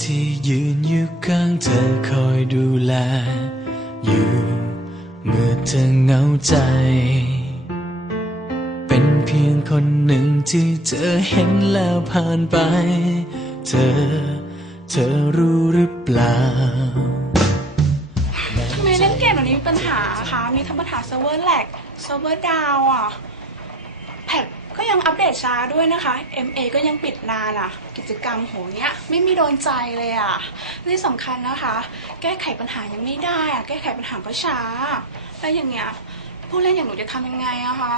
เธอคอยดูแล อยู่เมื่อเธอเหงาใจ เป็นเพียงคนหนึ่งที่เธอเห็นแล้วผ่านไป เธอ เธอรู้หรือเปล่าทำไมเล่นเกมแบบนี้มีปัญหาคะ มีทั้งปัญหาเซิร์ฟเวอร์แหลกเซิร์ฟเวอร์ดาวน์อะแพท ก็ยังอัปเดตช้าด้วยนะคะ MA ก็ยังปิดนานอะ กิจกรรมโหเนี้ยไม่มีโดนใจเลยอะที่สำคัญนะคะ แก้ไขปัญหายังไม่ได้อะ แก้ไขปัญหาก็ช้า แล้วอย่างเงี้ยผู้เล่นอย่างหนูจะทำยังไงอะคะ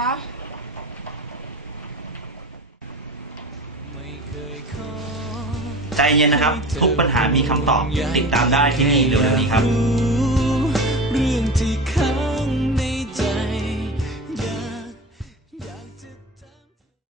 ใจเย็นนะครับ ทุกปัญหามีคำตอบติดตามได้ที่นี่เร็วๆนี้ครับเรื่องที่